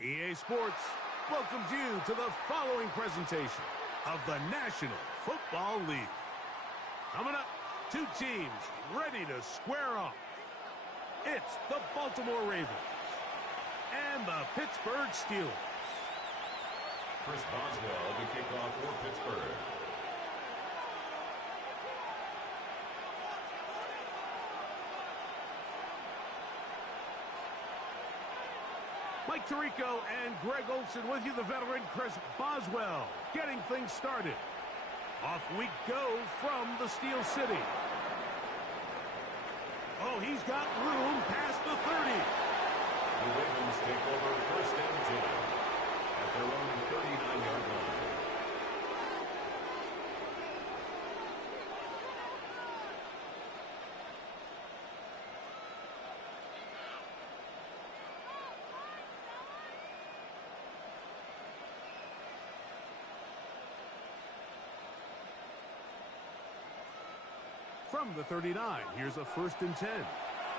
EA Sports welcomes you to the following presentation of the National Football League. Coming up, two teams ready to square off. It's the Baltimore Ravens and the Pittsburgh Steelers. Chris Boswell to kick off for Pittsburgh. Mike Tirico and Greg Olsen with you, the veteran Chris Boswell, getting things started. Off we go from the Steel City. Oh, he's got room past the 30. The Ravens take over first and 10 at their own 39-yard line. From the 39, here's a 1st and 10.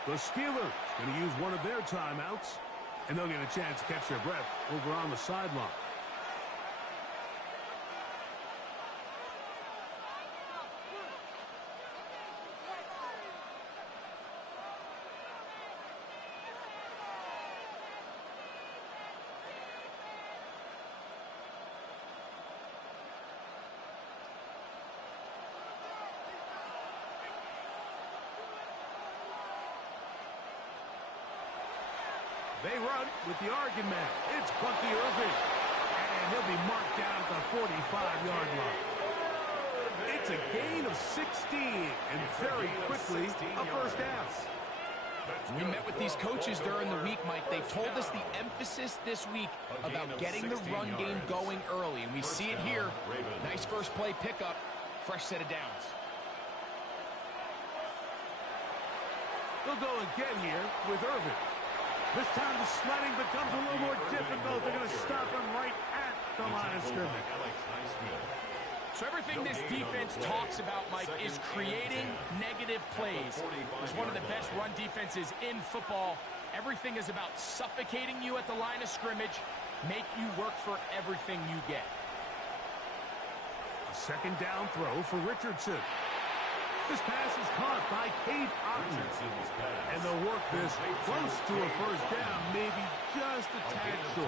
The Steelers going to use one of their timeouts, and they'll get a chance to catch their breath over on the sideline. They run with the Oregon man. It's Bucky Irving. And he'll be marked down at the 45-yard line. It's a gain of 16, and very quickly a first down. We met with these coaches during the week, Mike. They told us the emphasis this week about getting the run game going early, and we see it here. Nice first play pickup, fresh set of downs. They'll go again here with Irving. This time the sledding becomes a little more difficult. They're going to stop him right at the line of scrimmage. So everything this defense talks about, Mike, is creating negative plays. It's one of the best run defenses in football. Everything is about suffocating you at the line of scrimmage, make you work for everything you get. A second down throw for Richardson. This pass is caught by Cade Otton. And they'll work this close to a first down, maybe just a tad short.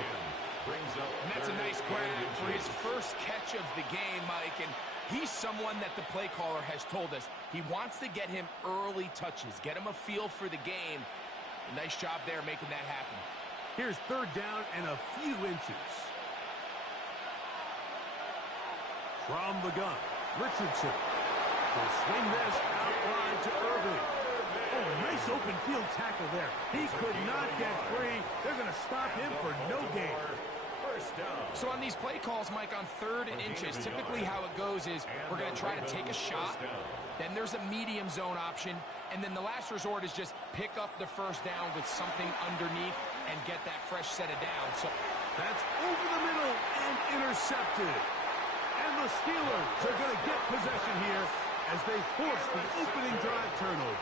And that's a nice grab for his first catch of the game, Mike. And he's someone that the play caller has told us he wants to get him early touches, get him a feel for the game. Nice job there making that happen. Here's third down and a few inches. From the gun, Richardson will swing this out wide to Irving. Oh, nice open field tackle there. He could not get free. They're going to stop him for no gain. So on these play calls, Mike, on 3rd and inches, typically how it goes is we're going to try to take a shot, then there's a medium zone option, and then the last resort is just pick up the first down with something underneath and get that fresh set of downs. So that's over the middle and intercepted. And the Steelers are going to get possession here as they force the opening drive turnover.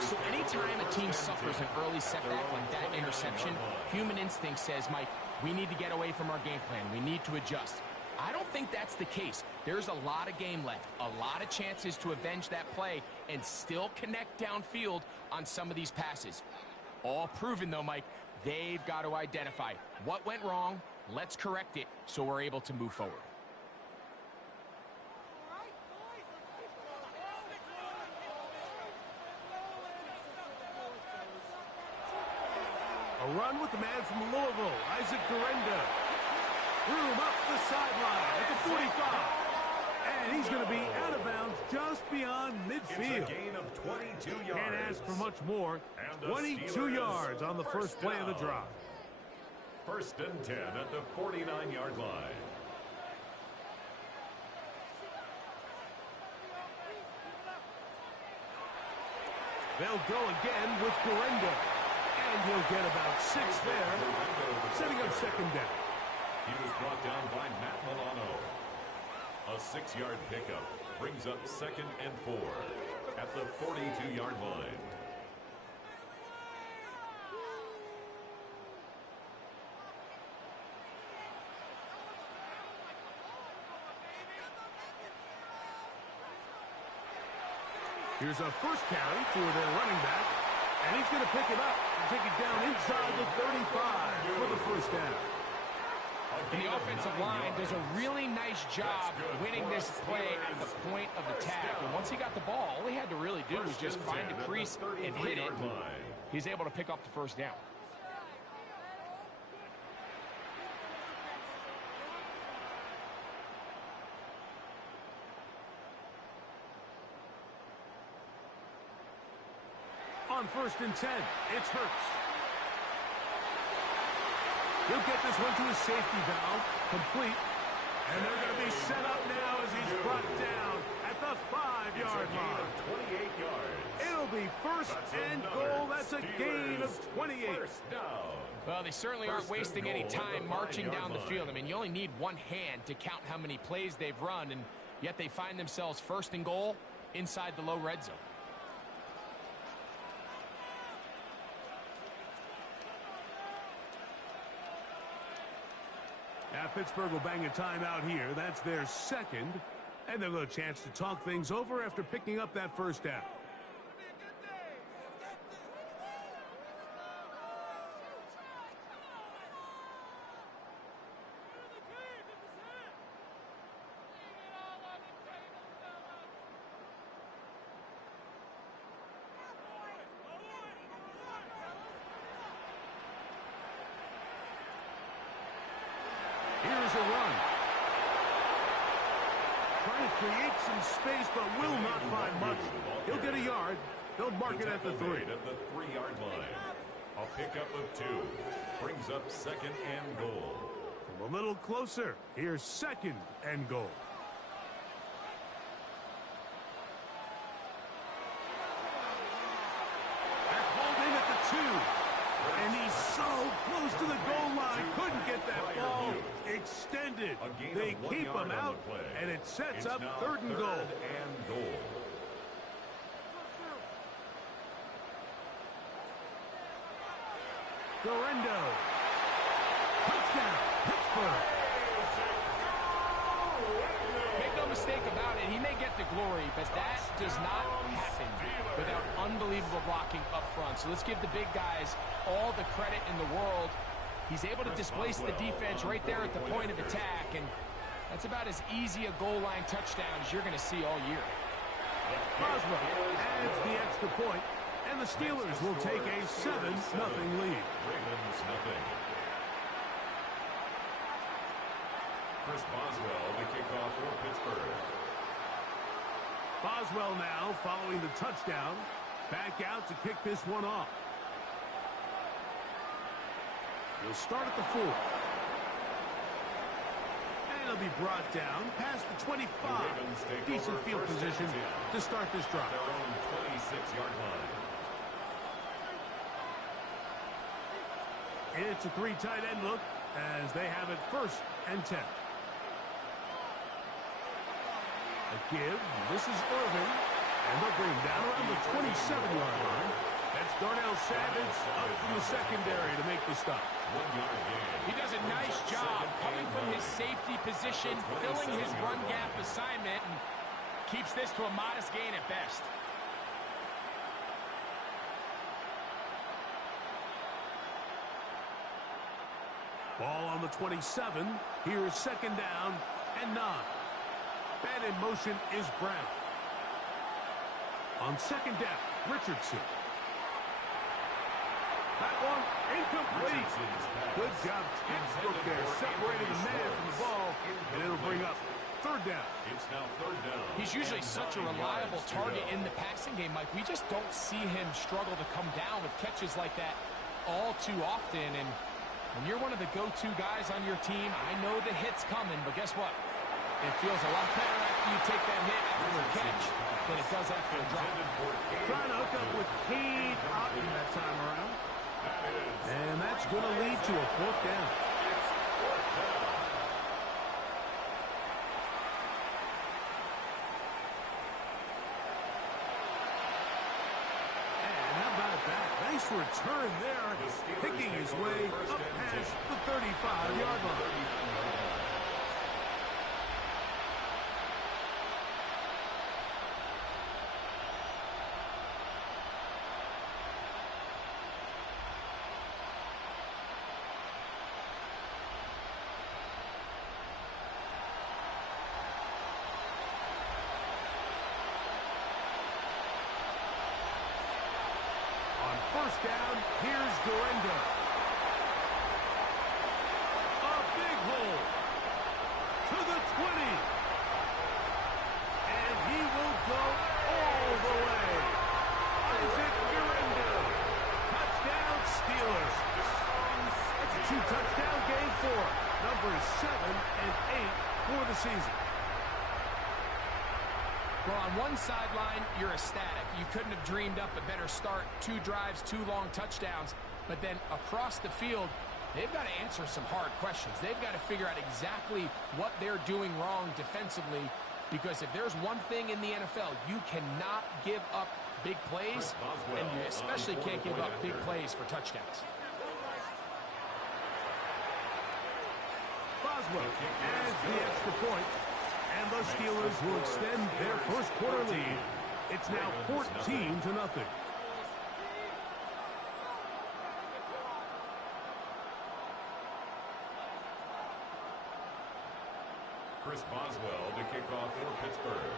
So anytime a team suffers an early setback like that interception, human instinct says, Mike, we need to get away from our game plan. We need to adjust. I don't think that's the case. There's a lot of game left, a lot of chances to avenge that play and still connect downfield on some of these passes. All proven, though, Mike, they've got to identify what went wrong, let's correct it so we're able to move forward. A run with the man from Louisville, Isaac Guerenda. Threw him up the sideline at the 45. And he's going to be out of bounds just beyond midfield. It's a gain of 22 yards. Can't ask for much more. 22 yards on the first play of the drive. 1st and 10 at the 49-yard line. They'll go again with Guerenda. And he'll get about 6 there, setting up second down. He was brought down by Matt Milano. A 6-yard pickup brings up 2nd and 4 at the 42-yard line. Here's a first carry for their running back, and he's going to pick it up and take it down inside the 35 for the first down. And the offensive line does a really nice job winning this play at the point of attack. And once he got the ball, all he had to really do was just find the crease and hit it. He's able to pick up the first down. On 1st and 10, it's Hurts. He'll get this one to his safety valve, complete. And they're going to be set up now as he's brought down at the 5-yard line. 28 yards. It'll be first and goal. That's a gain of 28. Well, they certainly aren't wasting any time marching down the field. I mean, you only need one hand to count how many plays they've run, and yet they find themselves first and goal inside the low red zone. Now Pittsburgh will bang a timeout here. That's their second. And they'll get a chance to talk things over after picking up that first down. Here's a run. Trying to create some space, but will not find much. He'll get a yard. They'll mark it at the 3. At the 3-yard line. A pickup of 2. Brings up second and goal. From a little closer. Here's second and goal. That's holding at the 2. And he's so close to the goal line. Couldn't get that ball extended. They keep him out, and it sets up 3rd and goal. Guerrero. Touchdown, Pittsburgh. Make no mistake about it, he may get the glory, but that does not happen without unbelievable blocking up front. So let's give the big guys all the credit in the world. He's able to displace the defense right there at the point of attack, and that's about as easy a goal line touchdown as you're going to see all year. Boswell adds the extra point, and the Steelers will take a 7-0 lead. Ravens nothing. Chris Boswell, the kickoff for Pittsburgh. Boswell now following the touchdown. Back out to kick this one off. He'll start at the 4. And he'll be brought down past the 25. Decent field position to start this drive. Their own 26-yard line. It's a 3 tight end look as they have it 1st and 10. A give. This is Irvin. And they'll bring him down around the 27-yard line. That's Darnell Savage up from the secondary to make the stop. 1-yard gain. He does a nice job coming from his safety position, filling his run gap assignment, and keeps this to a modest gain at best. Ball on the 27. Here's 2nd down and 9. Man in motion is Brown. On 2nd down, Richardson. That one incomplete. Good job, textbook there, separating the man from the ball, and it'll bring up 3rd down. It's now 3rd down. He's usually such a reliable target in the passing game, Mike. We just don't see him struggle to come down with catches like that all too often. And when you're one of the go-to guys on your team, I know the hit's coming, but guess what? It feels a lot better after you take that hit after a catch than it does after a drop. Trying to hook up with Heath Otten that time around. And that's going to lead to a 4th down. And how about that? Nice return there, picking his way up past the 35-yard line. 20. And he will go all the way. Isaac Miranda. Touchdown Steelers. It's a 2-touchdown game for numbers 7 and 8 for the season. Well, on one sideline, you're ecstatic. You couldn't have dreamed up a better start. 2 drives, 2 long touchdowns. But then across the field, they've got to answer some hard questions. They've got to figure out exactly what they're doing wrong defensively, because if there's one thing in the NFL, you cannot give up big plays, and you especially can't give up big plays for touchdowns. Boswell adds the extra point, and the Steelers will extend their first quarter lead. It's now 14-0. Chris Boswell to kick off for Pittsburgh.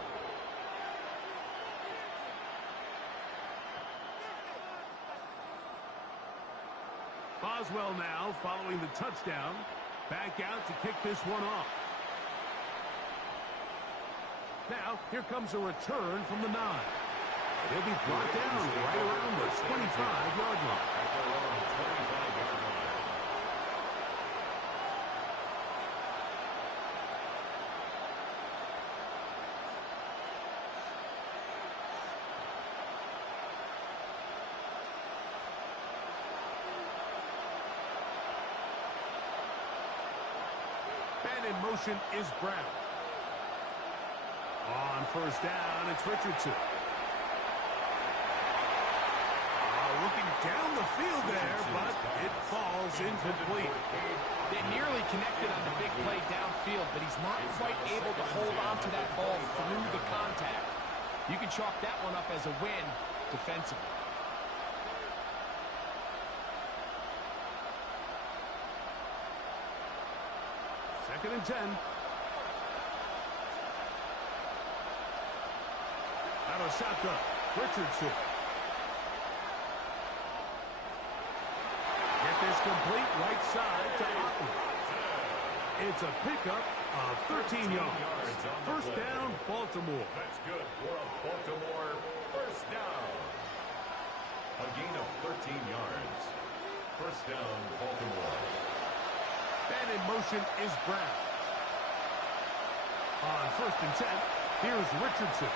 Boswell now following the touchdown. Back out to kick this one off. Now, here comes a return from the 9. He'll be brought down right around the 25-yard line. At their own 25-yard line. And in motion is Brown. On first down, it's Richardson. Looking down the field there, but it falls incomplete. They nearly connected on the big play downfield, but he's not quite able to hold on to that ball through the contact. You can chalk that one up as a win defensively. Second and 10. Out of shotgun, Richardson. Get this complete right side to Otten. It's a pickup of 13 yards. First down, Baltimore. That's good for a Baltimore first down. A gain of 13 yards. First down, Baltimore. And in motion is Brown. On first and 10, here's Richardson.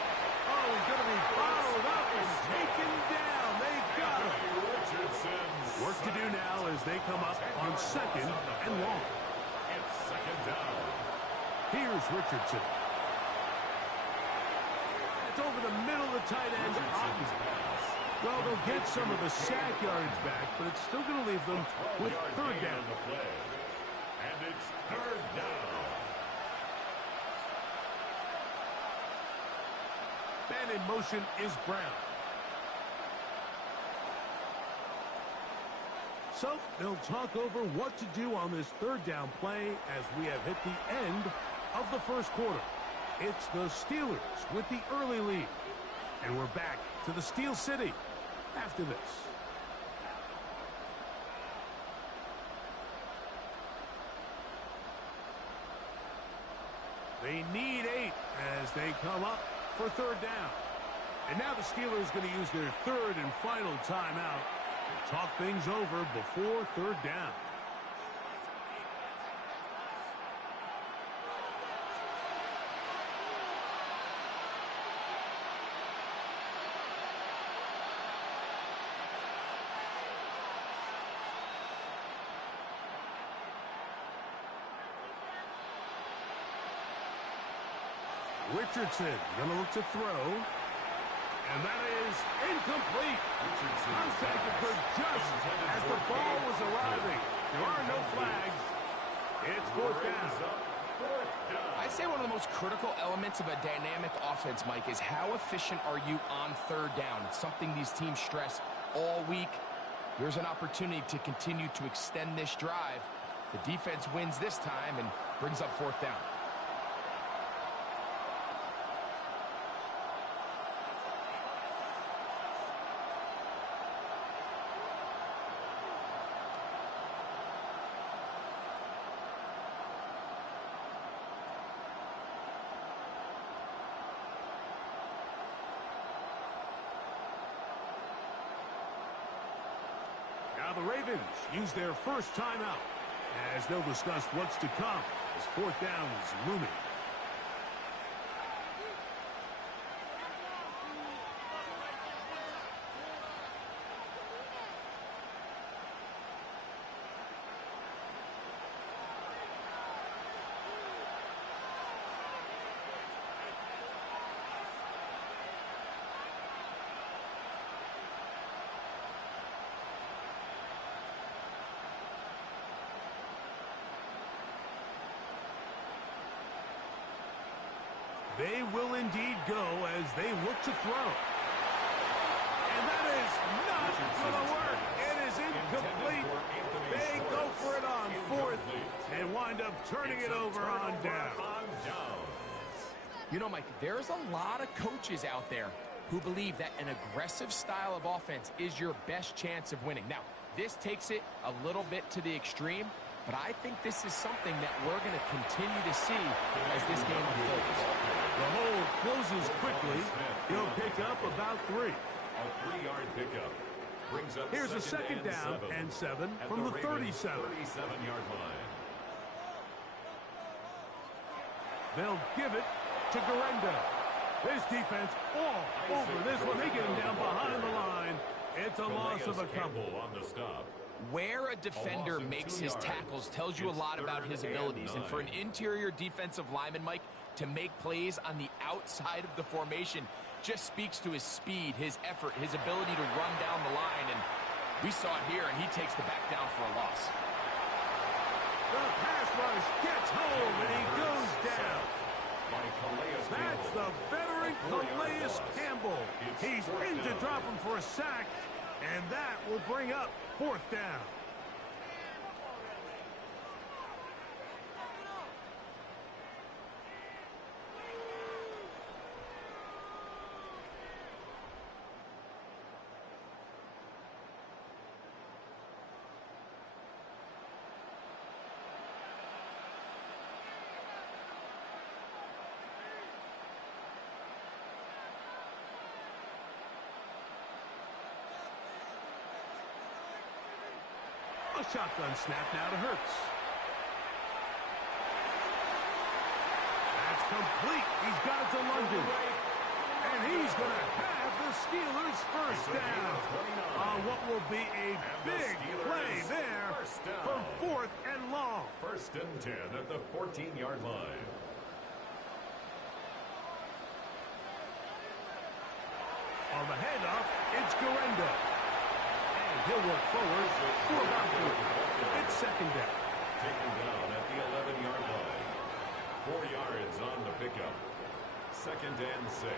Oh, he's going to be followed up and taken down. They got him. Work to do now as they come up on second and long. It's second down. Here's Richardson. It's over the middle of the tight end. Well, they'll get some of the sack yardage back, but it's still going to leave them with third down. And it's third down. And in motion is Brown. So they'll talk over what to do on this third down play as we have hit the end of the first quarter. It's the Steelers with the early lead. And we're back to the Steel City after this. They need 8 as they come up for third down. And now the Steelers going to use their third and final timeout to talk things over before third down. Richardson going to look to throw. And that is incomplete. Contact occurred just as the ball was arriving. There are no flags. It's fourth down. I'd say one of the most critical elements of a dynamic offense, Mike, is how efficient are you on third down. It's something these teams stress all week. Here's an opportunity to continue to extend this drive. The defense wins this time and brings up fourth down. the Ravens use their first timeout as they'll discuss what's to come as fourth down is looming. They will indeed go as they look to throw. And that is not going to work. It is incomplete. They go for it on fourth and wind up turning it over on down. You know, Mike, there's a lot of coaches out there who believe that an aggressive style of offense is your best chance of winning. Now, this takes it a little bit to the extreme, but I think this is something that we're going to continue to see as this game unfolds. The hole closes quickly. He'll pick up about 3. A 3-yard pickup brings up Here's a second down and 7 from the 37. 37-yard line. They'll give it to Guerendo. This defense all over this one. They get him down behind the line. It's a loss of a couple. On the stop. Where a defender makes his tackles tells you a lot about his abilities. And for an interior defensive lineman, Mike, to make plays on the outside of the formation just speaks to his speed, his effort, his ability to run down the line. And we saw it here, and he takes the back down for a loss. The pass rush gets home, and he goes down. That's the veteran Calais Campbell. He's in to drop him for a sack, and that will bring up fourth down. A shotgun snap now to Hurts. That's complete. He's got it to London. And he's going to have the Steelers first down on what will be a big play there for fourth and long. First and 10 at the 14-yard line. On the handoff, it's Guerendo. He'll work forward for about 4. It's second down. Taken down at the 11-yard line. 4 yards on the pickup. Second and 6.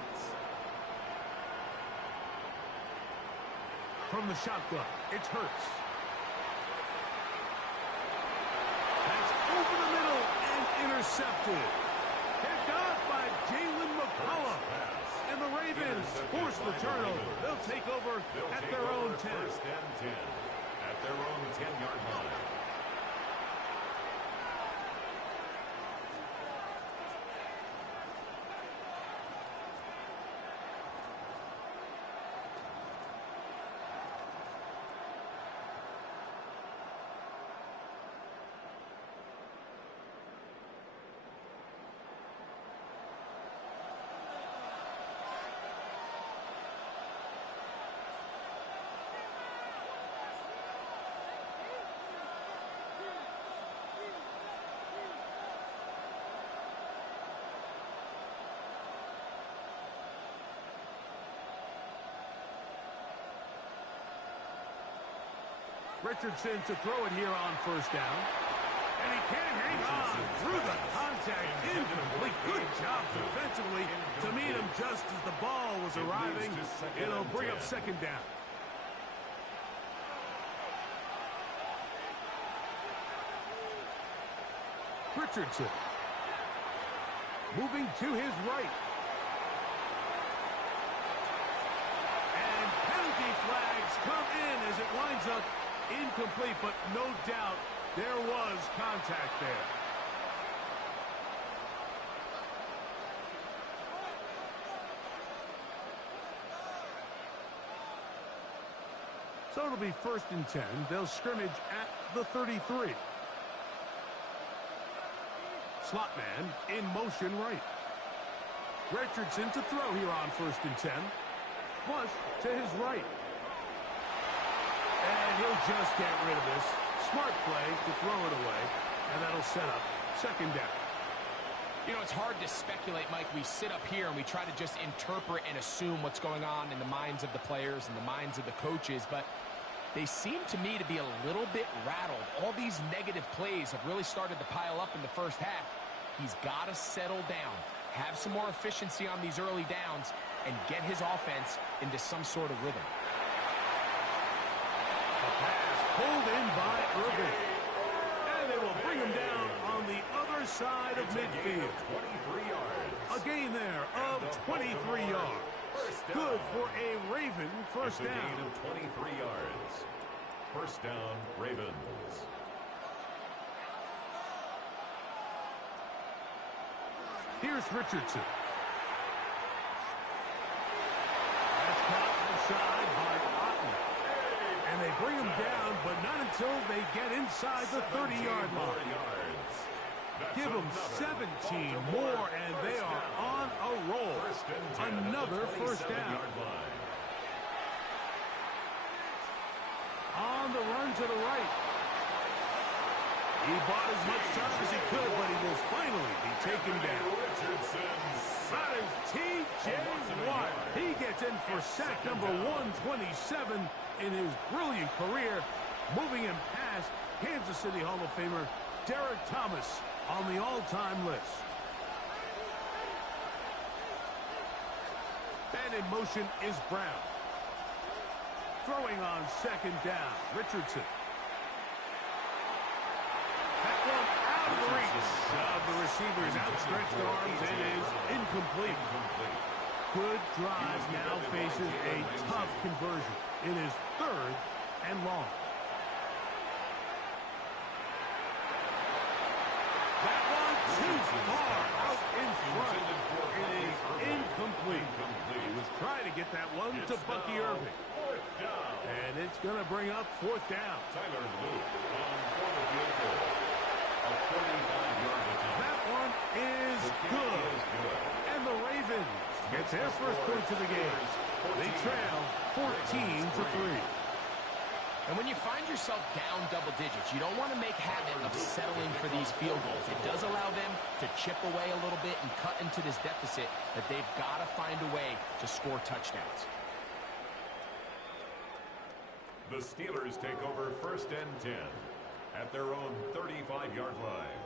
From the shotgun, it's Hurts. That's over the middle and intercepted. Picked off by Jalen McCollum. And the Ravens force the turnover. They'll take over at their own 10. First and 10 at their own 10-yard line. Richardson to throw it here on first down. And he can't hang on through the contact. Incomplete. Good job defensively to meet him just as the ball was arriving. It'll bring up second down. Richardson moving to his right. And penalty flags come in as it winds up incomplete, but no doubt there was contact there. So it'll be 1st and 10. They'll scrimmage at the 33. Slot man in motion right. Richardson to throw here on 1st and 10. Flush to his right. And he'll just get rid of this. Smart play to throw it away. And that'll set up 2nd down. You know, it's hard to speculate, Mike. We sit up here and we try to just interpret and assume what's going on in the minds of the players and the minds of the coaches, but they seem to me to be a little bit rattled. All these negative plays have really started to pile up in the first half. He's got to settle down, have some more efficiency on these early downs, and get his offense into some sort of rhythm. A pass pulled in by Irving. And they will bring him down on the other side of midfield. 23 yards. A gain there of 23 yards. Good for a Raven first down. A gain of 23 yards. First down, Ravens. Here's Richardson. That's caught inside by Otten. And they bring him down, but not until they get inside the 30-yard line. Give them 17 more, and they are on a roll. Another first down. On the run to the right. He bought as much time as he could, but he will finally be taken down. That is T.J. Watt. He gets in for sack number 127 in his brilliant career, moving him past Kansas City Hall of Famer Derek Thomas on the all-time list. And in motion is Brown. Throwing on 2nd down, Richardson. That one out of the reach of the receiver's outstretched arms. It is incomplete. Good drive now faces a tough conversion. It is 3rd and long. That one too far out in front. It is incomplete. He was trying to get that one to Bucky Irving. And it's going to bring up 4th down. Tyler Luke on 4th field goal. A 45-yard attempt. That one is good. And the Ravens get their first points of the game. They trail 14-3. And when you find yourself down double digits, you don't want to make habit of settling for these field goals. It does allow them to chip away a little bit and cut into this deficit, but they've got to find a way to score touchdowns. The Steelers take over 1st and 10 at their own 35-yard line.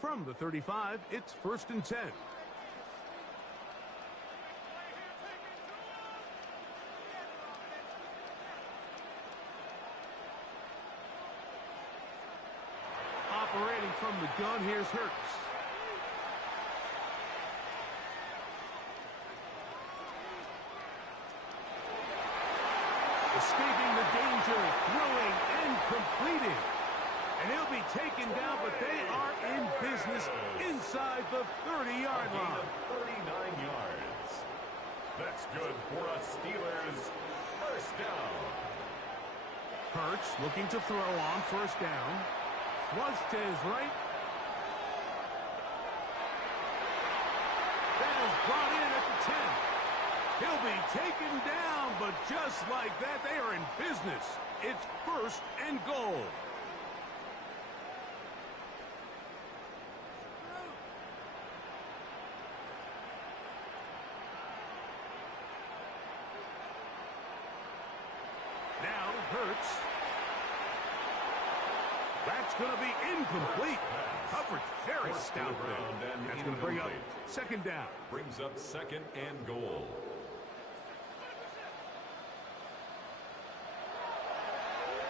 From the 35, it's 1st and 10. Operating from the gun, here's Hurts. Escaping the danger, throwing and completing. And he'll be taken down, but they are in business inside the 30-yard line. 39 yards. That's good for a Steelers first down. Hurts looking to throw on 1st down. Flush to his right. That is brought in at the 10. He'll be taken down, but just like that, they are in business. It's 1st and goal. Now Hurts. That's going to be incomplete. Coverage very stout there. That's going to bring up 2nd down. Brings up 2nd and goal.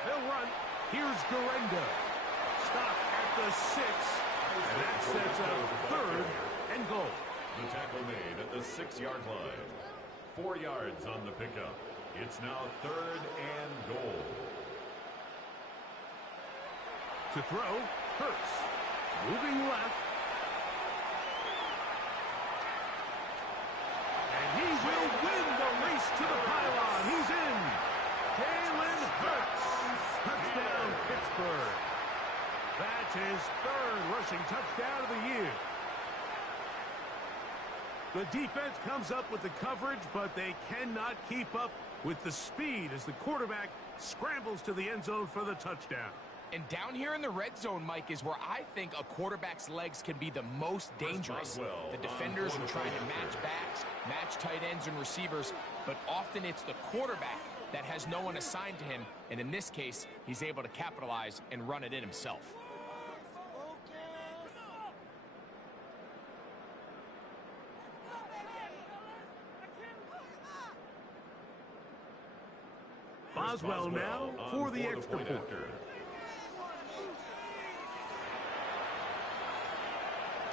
They'll run. Here's Garenda. Stop at the 6. And that sets up 3rd and goal. The tackle made at the 6-yard line. 4 yards on the pickup. It's now 3rd and goal. To throw, Hurts. Moving left. And he will win the race to the pylon. He's in. Jalen Hurts. Touchdown, Pittsburgh. That's his third rushing touchdown of the year. The defense comes up with the coverage, but they cannot keep up with the speed as the quarterback scrambles to the end zone for the touchdown. And down here in the red zone, Mike, is where I think a quarterback's legs can be the most dangerous. The defenders are trying to match backs, match tight ends and receivers, but often it's the quarterback that has no one assigned to him, and in this case, he's able to capitalize and run it in himself. Boswell now for the extra point.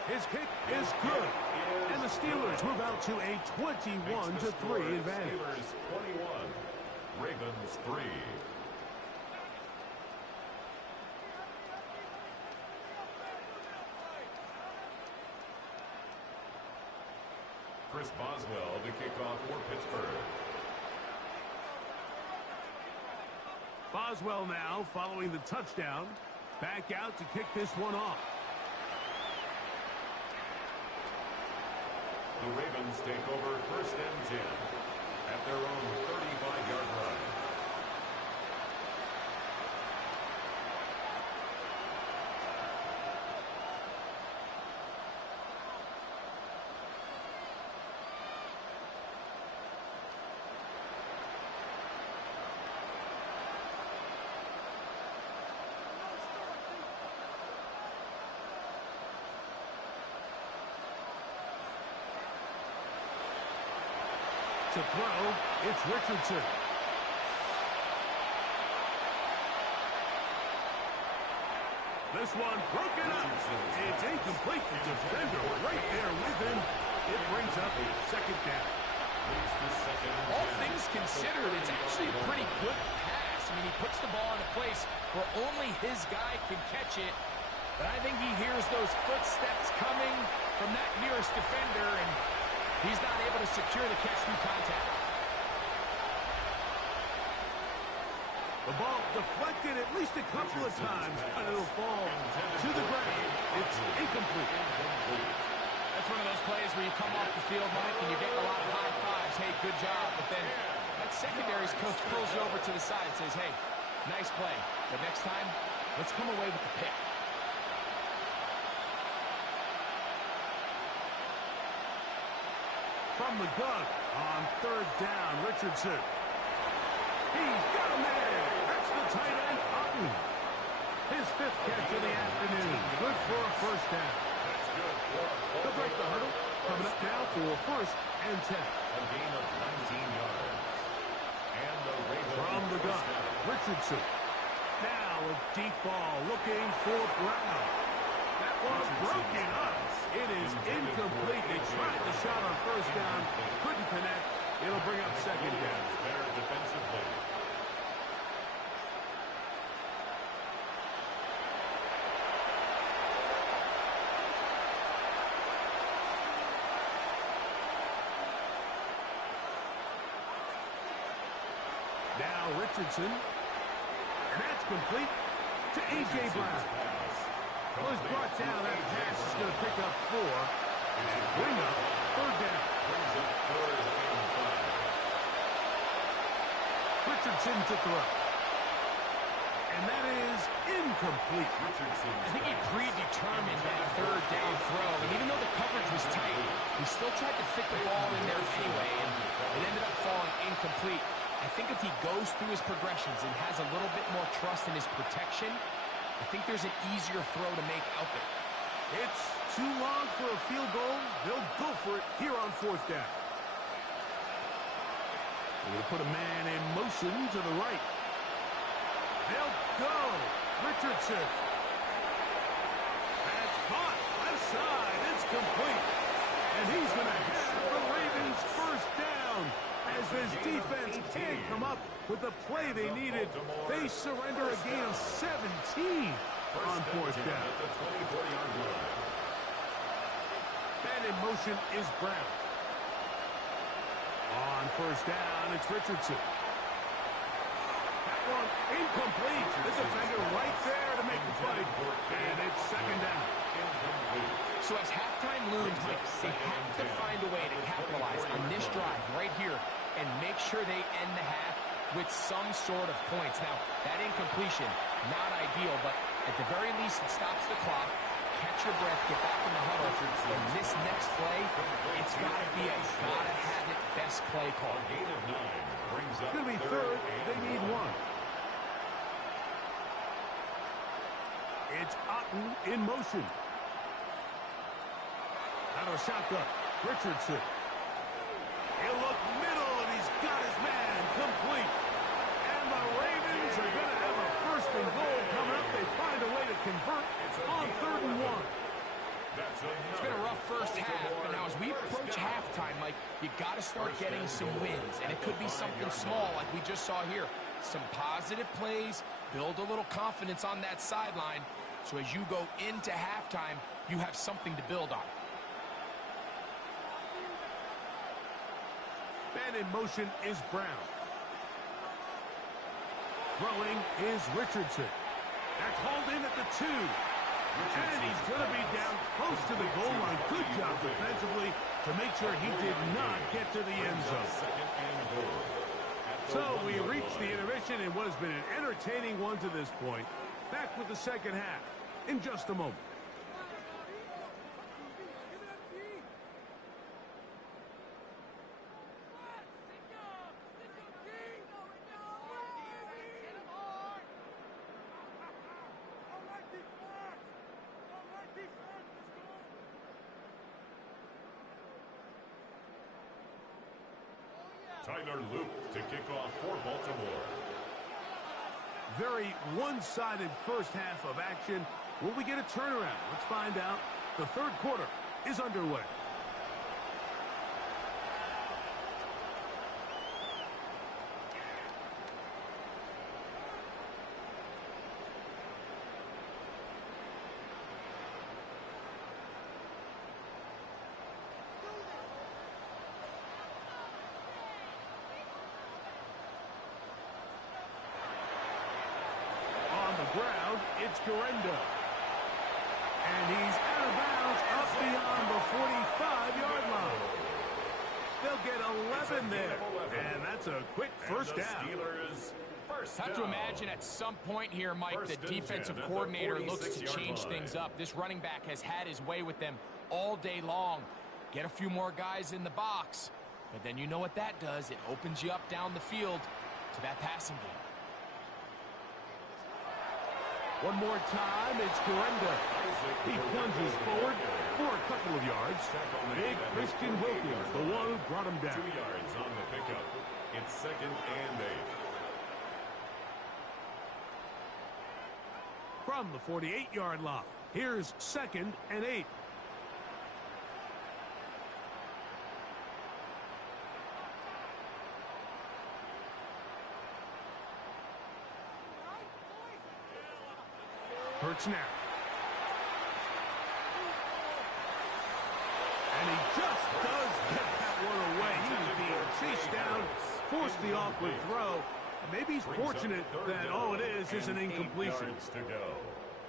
His kick is good. And the Steelers move out to a 21-3 advantage. Steelers 21, Ravens 3. Chris Boswell to kick off for Pittsburgh. Boswell now following the touchdown. Back out to kick this one off. The Ravens take over 1st and 10 at their own 35-yard line. To throw, it's Richardson. This one broken up. It's incomplete. The defender right there with him. It brings up 2nd down. All things considered, it's actually a pretty good pass. I mean, he puts the ball in a place where only his guy can catch it. But I think he hears those footsteps coming from that nearest defender, and he's not able to secure the catch through contact. The ball deflected at least a couple of times, but it'll fall to the ground. It's incomplete. That's one of those plays where you come off the field, Mike, and you get a lot of high fives. Hey, good job. But then that secondary's coach pulls you over to the side and says, hey, nice play. But next time, let's come away with the pick. From the gun on 3rd down, Richardson. He's got him there. That's the tight end, Otten. His 5th catch of the afternoon. Good for a 1st down. They'll break the hurdle. Coming up now for 1st and 10. A gain of 19 yards. And the Ravens from the gun, Richardson. Now a deep ball looking for Brown. That was broken up. It is incomplete. They tried the shot on 1st down. Couldn't connect. It'll bring up 2nd down. Better defensively. Now Richardson. And that's complete to A.J. Brown. Well, he's brought down. That pass is going to pick up 4. And bring up 3rd down. Brings up 3rd and 5. Richardson to throw. And that is incomplete. Richardson. I think he predetermined that 3rd down throw. And even though the coverage was tight, he still tried to fit the ball in there anyway. And it ended up falling incomplete. I think if he goes through his progressions and has a little bit more trust in his protection, I think there's an easier throw to make out there. It's too long for a field goal. They'll go for it here on 4th down. They're going to put a man in motion to the right. They'll go. Richardson. That's caught. Left side. It's complete. And he's going to have the Ravens 1st down. As this defense can't come up with the play they needed, they surrender a gain of 17. on fourth down. At the 24-yard line. And in motion is Brown. On first down, it's Richardson. That one incomplete. The defender right there to make the play. And it's second down. So as halftime looms, Mike, they have to find a way to capitalize on this drive right here and make sure they end the half with some sort of points. Now, that incompletion, not ideal, but at the very least, it stops the clock. Catch your breath, get back in the huddle, and this next play, it's got to be a gotta-have-it best play call. Gain of 9 brings up It's going to be third. They need one. It's Otten in motion. Out of a shotgun, Richardson. He'll look middle, and he's got his man complete. And the Ravens are going to have a first and goal coming up. They find a way to convert on 3rd and 1. It's been a rough first half, but now as we approach halftime, Mike, you got to start getting some wins, and it could be something small like we just saw here. Some positive plays, build a little confidence on that sideline, so as you go into halftime, you have something to build on. And in motion is Brown. Throwing is Richardson. That's hauled in at the 2. And he's going to be down close to the goal line. Good job defensively to make sure he did not get to the end zone. So we reach the intermission in what has been an entertaining one to this point. Back with the second half in just a moment. Tyler Luke to kick off for Baltimore. Very one-sided first half of action. Will we get a turnaround? Let's find out. The third quarter is underway. Ground, it's Garenda. And he's out of bounds up beyond the 45-yard line. They'll get 11 there. And that's a quick first down. Have to imagine at some point here, Mike, the defensive coordinator looks to change things up. This running back has had his way with them all day long. Get a few more guys in the box. But then you know what that does. It opens you up down the field to that passing game. One more time, it's Garenda. He plunges forward for a couple of yards. Big Christian Wilkins, the one who brought him down. 2 yards on the pickup. It's 2nd and 8. From the 48-yard line, here's 2nd and 8. Hurts now. And he just does get that one away. He was being chased down, forced the awkward throw. Maybe he's fortunate that all it is an incompletion.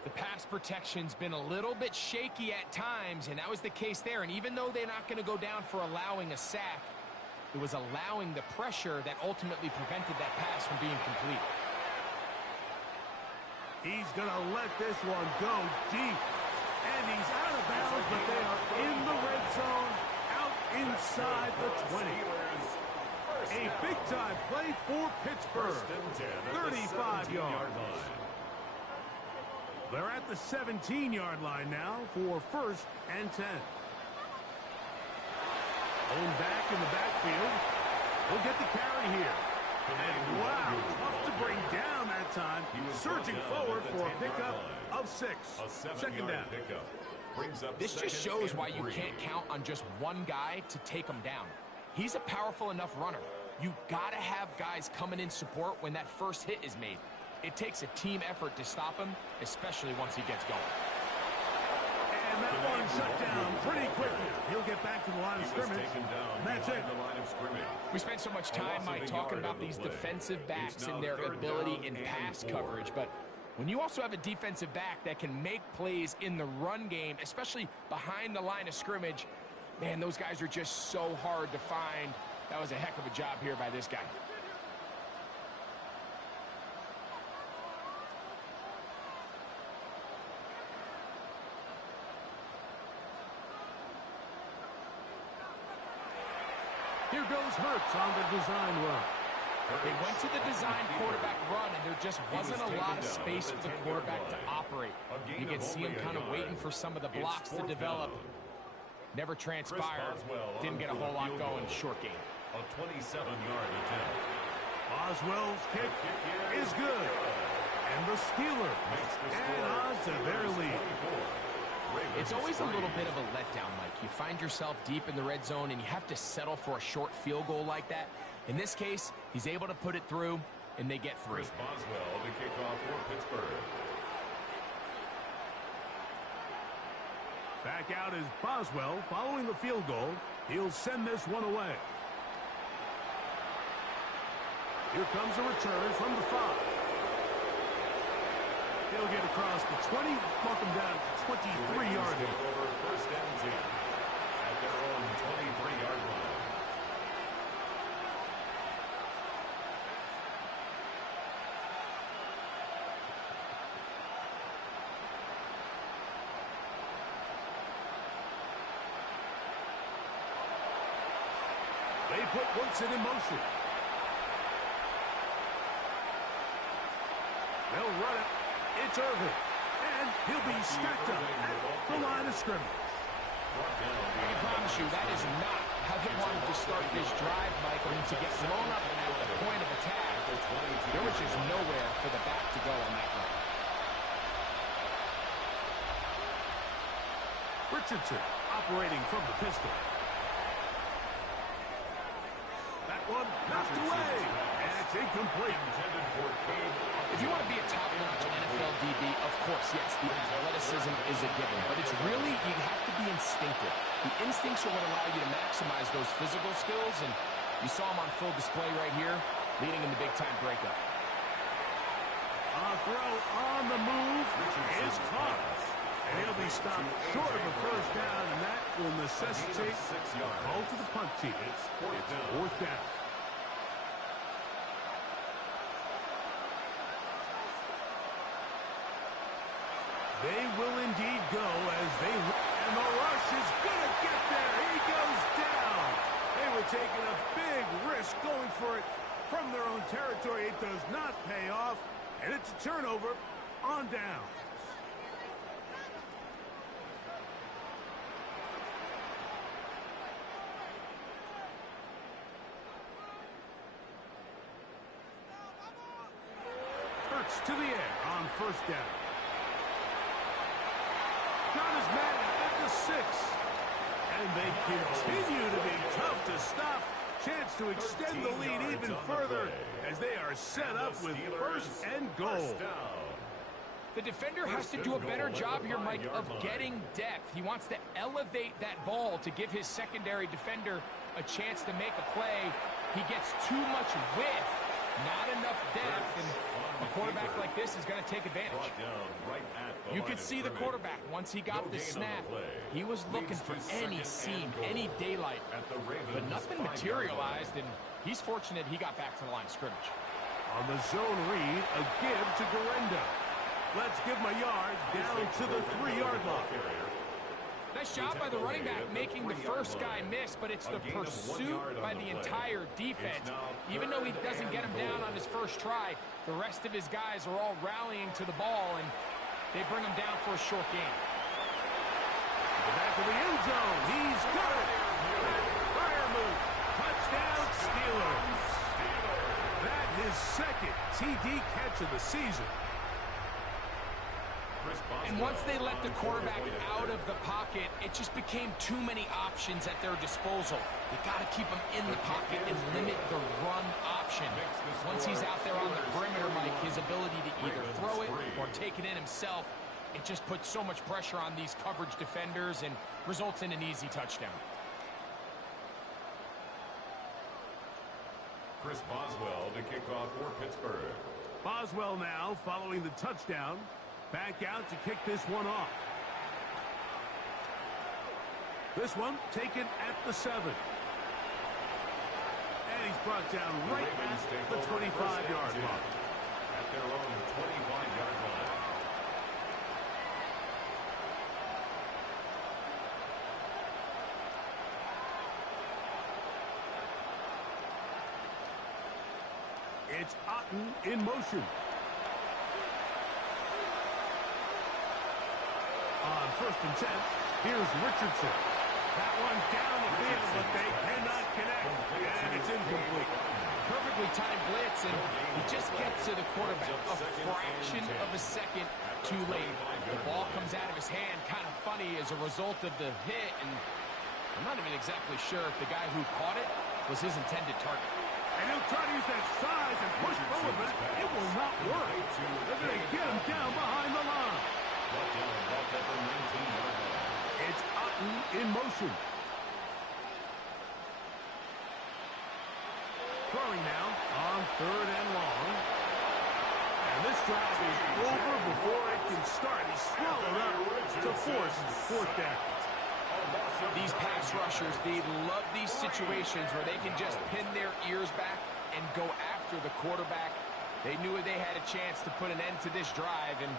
The pass protection's been a little bit shaky at times, and that was the case there. And even though they're not going to go down for allowing a sack, it was allowing the pressure that ultimately prevented that pass from being complete. He's going to let this one go deep. And he's out of bounds, but they are in the red zone, out inside the 20. A big-time play for Pittsburgh. 35 yards. They're at the 17-yard line now for 1st and 10. Owned back in the backfield. He'll get the carry here. And wow, tough to bring down that time. Surging forward for a pickup of 6. 2nd down. This just shows why you can't count on just one guy to take him down. He's a powerful enough runner. You gotta have guys coming in support when that first hit is made. It takes a team effort to stop him, especially once he gets going. And that one shut down pretty quickly. He'll get back to the line of scrimmage. And that's it. We spent so much time, Mike, talking about these defensive backs and their ability in pass coverage, but when you also have a defensive back that can make plays in the run game, especially behind the line of scrimmage, man, those guys are just so hard to find. That was a heck of a job here by this guy. Here goes Hurts on the design run. They went to the design quarterback run, and there just wasn't a lot of space for the quarterback to operate. You could see him kind of waiting for some of the blocks to develop. Never transpired. Didn't get a whole lot going. Short game. A 27-yard attempt. Boswell's kick is good. And the Steelers add on to their lead. It's always a little bit of a letdown, Mike. You find yourself deep in the red zone, and you have to settle for a short field goal like that. In this case, he's able to put it through, and they get 3. Chris Boswell, the kickoff for Pittsburgh. Back out is Boswell following the field goal. He'll send this one away. Here comes a return from the 5. He'll get across the 20, mark him down to 23-yard line. First and 10 at their own 23-yard line. They put Woodson in motion. They'll run it. It's Irvin. And he'll be stacked up at the line of scrimmage. I can promise you that is not how they wanted to start this drive, Mike. I mean, to get thrown up at the point of attack, there was just nowhere for the back to go on that run. Richardson operating from the pistol. That one knocked away. And it's incomplete. If you want to be a top-notch NFL DB, of course, yes, the athleticism is a given. But it's really, you have to be instinctive. The instincts are what allow you to maximize those physical skills. And you saw him on full display right here, leading in the big-time breakup. A throw on the move is caught. And he'll be stopped short of a first down, and that will necessitate a call to the punt team. It's fourth down. They will indeed go as they... And the rush is going to get there. He goes down. They were taking a big risk going for it from their own territory. It does not pay off, and it's a turnover on down. Hurts to the air on first down. Got his man at the 6. And they continue to be tough to stop. Chance to extend the lead even further as they are set up with first and goal. The defender has to do a better job here, Mike, of getting depth. He wants to elevate that ball to give his secondary defender a chance to make a play. He gets too much width, not enough depth, and a quarterback like this is going to take advantage. You could see the quarterback, once he got the snap, he was looking for any seam, any daylight, but nothing materialized, and he's fortunate he got back to the line of scrimmage. On the zone read, a give to Guerrero. Let's give him a yard down to the 3-yard line. Nice job by the running back making the first guy miss, but it's the pursuit by the entire defense. Even though he doesn't get him down on his first try, the rest of his guys are all rallying to the ball, and they bring him down for a short gain. To the back of the end zone. He's got it. Fire move. Touchdown, Steelers. That his second TD catch of the season. And once they let the quarterback out of the pocket, it just became too many options at their disposal. You got to keep him in the pocket and limit the run option. Once he's out there on the perimeter, Mike, his ability to either throw it or take it in himself. It just puts so much pressure on these coverage defenders and results in an easy touchdown. Chris Boswell to kick off for Pittsburgh. Boswell now following the touchdown. Back out to kick this one off. This one taken at the 7. And he's brought down right at the 25-yard line. At their own 25-yard line. It's Otten in motion. On 1st and 10, here's Richardson. That one down the field, but they cannot connect, and it's incomplete. Perfectly timed blitz, and he just gets to the quarterback a fraction of a second too late. The ball comes out of his hand kind of funny as a result of the hit, and I'm not even exactly sure if the guy who caught it was his intended target. And he'll try to use that size and push forward, but it will not work. They're going to get him down behind the line. It's Otten in motion. Throwing now on 3rd and long. And this drive is over before it can start. He's swallowed up to force 4th down. These pass rushers, they love these situations where they can just pin their ears back and go after the quarterback. They knew they had a chance to put an end to this drive, and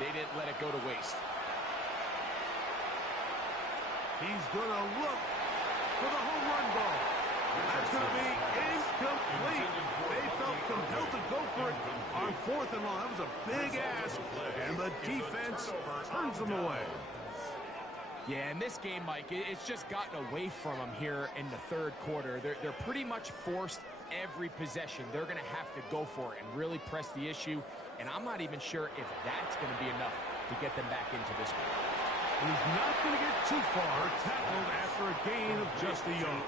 they didn't let it go to waste. He's going to look for the home run ball. That's going to be incomplete. They felt compelled to go for it on 4th and long. That was a big ask, and the defense turns them away. Yeah, in this game, Mike, it's just gotten away from them here in the 3rd quarter. They're pretty much forced every possession. They're going to have to go for it and really press the issue, and I'm not even sure if that's going to be enough to get them back into this one. He's not going to get too far, tackled after a gain of just a yard.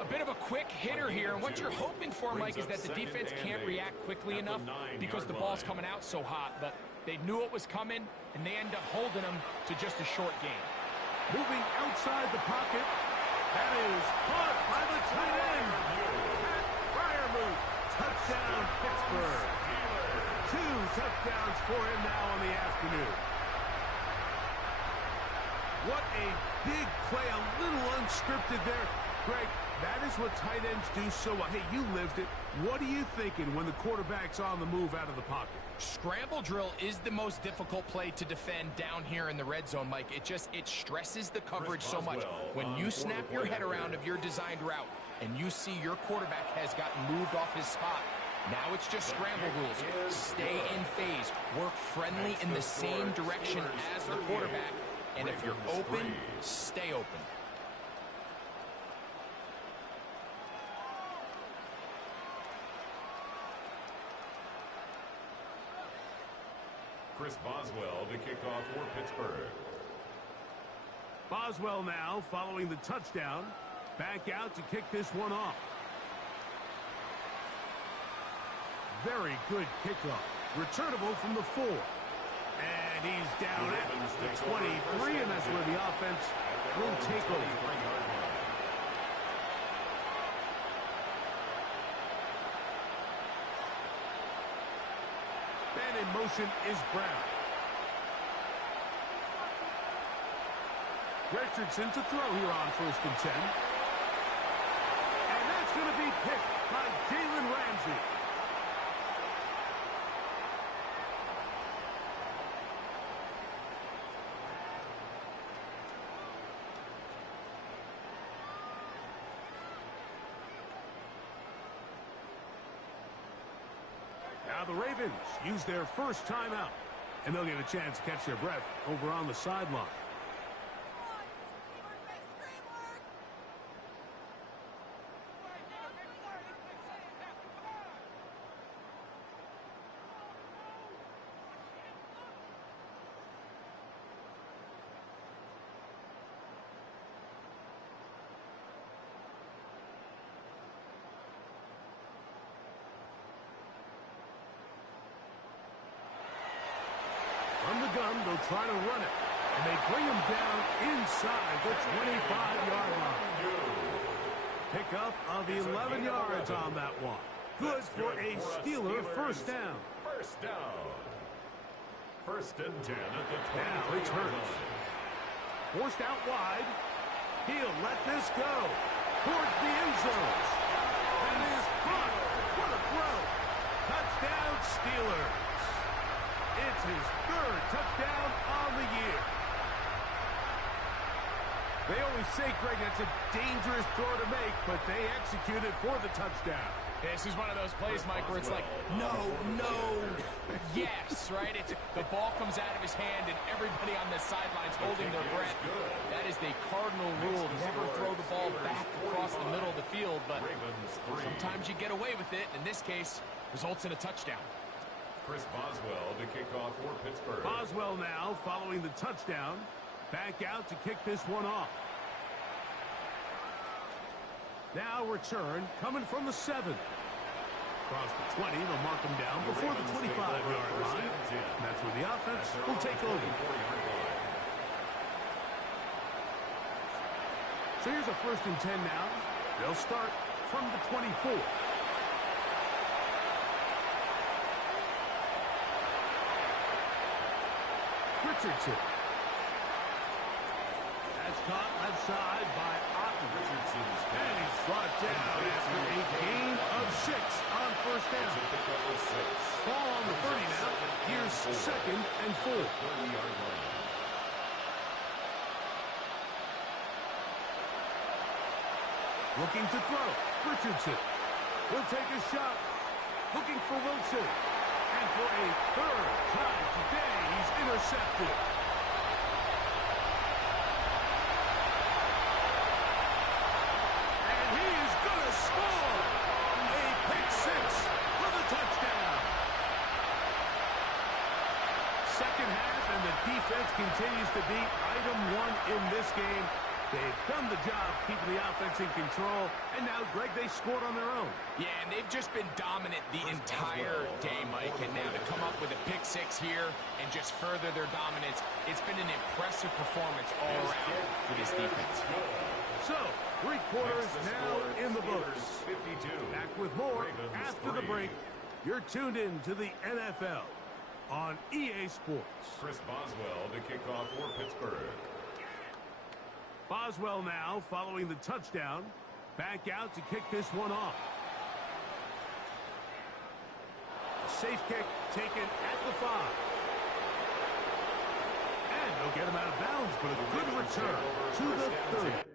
A bit of a quick hitter here, and what you're hoping for, Mike, is that the defense can't react quickly enough because the ball's coming out so hot, but they knew it was coming, and they end up holding them to just a short gain. Moving outside the pocket, that is caught by the tight end. Pat Freiermuth, touchdown Pittsburgh. 2 touchdowns for him now on the afternoon. What a big play, a little unscripted there. Greg, that is what tight ends do so well. Hey, you lived it. What are you thinking when the quarterback's on the move out of the pocket? Scramble drill is the most difficult play to defend down here in the red zone, Mike. It stresses the coverage so much. When you snap your head around of your designed route and you see your quarterback has gotten moved off his spot, now it's just scramble rules. Stay in phase. Work friendly in the same direction as the quarterback. And if you're open, stay open. Chris Boswell to kick off for Pittsburgh. Boswell now following the touchdown. Back out to kick this one off. Very good kickoff. Returnable from the 4. And he's down at the 23, and that's where the offense will take over. And in motion is Brown. Richardson to throw here on 1st and 10. And that's going to be picked by Jalen Ramsey. Now the Ravens use their first timeout, and they'll get a chance to catch their breath over on the sideline. come, they'll try to run it. And they bring him down inside the 25-yard line. Pickup of 11 yards on that one. Good for a Steeler first down. First down. First and 10 at the 20. Now it's Hurts. Forced out wide. He'll let this go towards the end zone. That is caught. What a throw. Touchdown, Steelers. It's his third touchdown on the year. They always say, Greg, that's a dangerous throw to make, but they executed for the touchdown. This is one of those plays, Mike, where it's like, no, yes, right? The ball comes out of his hand, and everybody on the sidelines holding their breath. That is the cardinal rule. Never throw the ball back across the middle of the field, but sometimes you get away with it. In this case, results in a touchdown. Chris Boswell to kick off for Pittsburgh. Boswell now following the touchdown. Back out to kick this one off. Now return coming from the 7. Across the 20, they'll mark him down before the 25-yard line. And that's where the offense will take over. So here's a 1st and 10 now. They'll start from the 24. Richardson. That's caught left side by Otten. Richardson's And he's brought down after a gain of 6 on first down. Ball on the 30 now. Here's 2nd and 4. 30-yard line. Looking to throw. Richardson. He'll take a shot. Looking for Wilson. And for a 3rd time today, he's intercepted. And he is going to score. A pick 6 for the touchdown. Second half, and the defense continues to be item 1 in this game. They've done the job keeping the offense in control, and now, Greg, they scored on their own. Yeah, and they've just been dominant the entire day, Mike, and now to come up with a pick 6 here and just further their dominance, it's been an impressive performance all around for this defense. So, 3 quarters now in the books. 52. Back with more after the break. You're tuned in to the NFL on EA Sports. Chris Boswell to kick off for Pittsburgh. Boswell now following the touchdown. Back out to kick this one off. A safe kick taken at the 5. And they'll get him out of bounds, but a good return to the 30.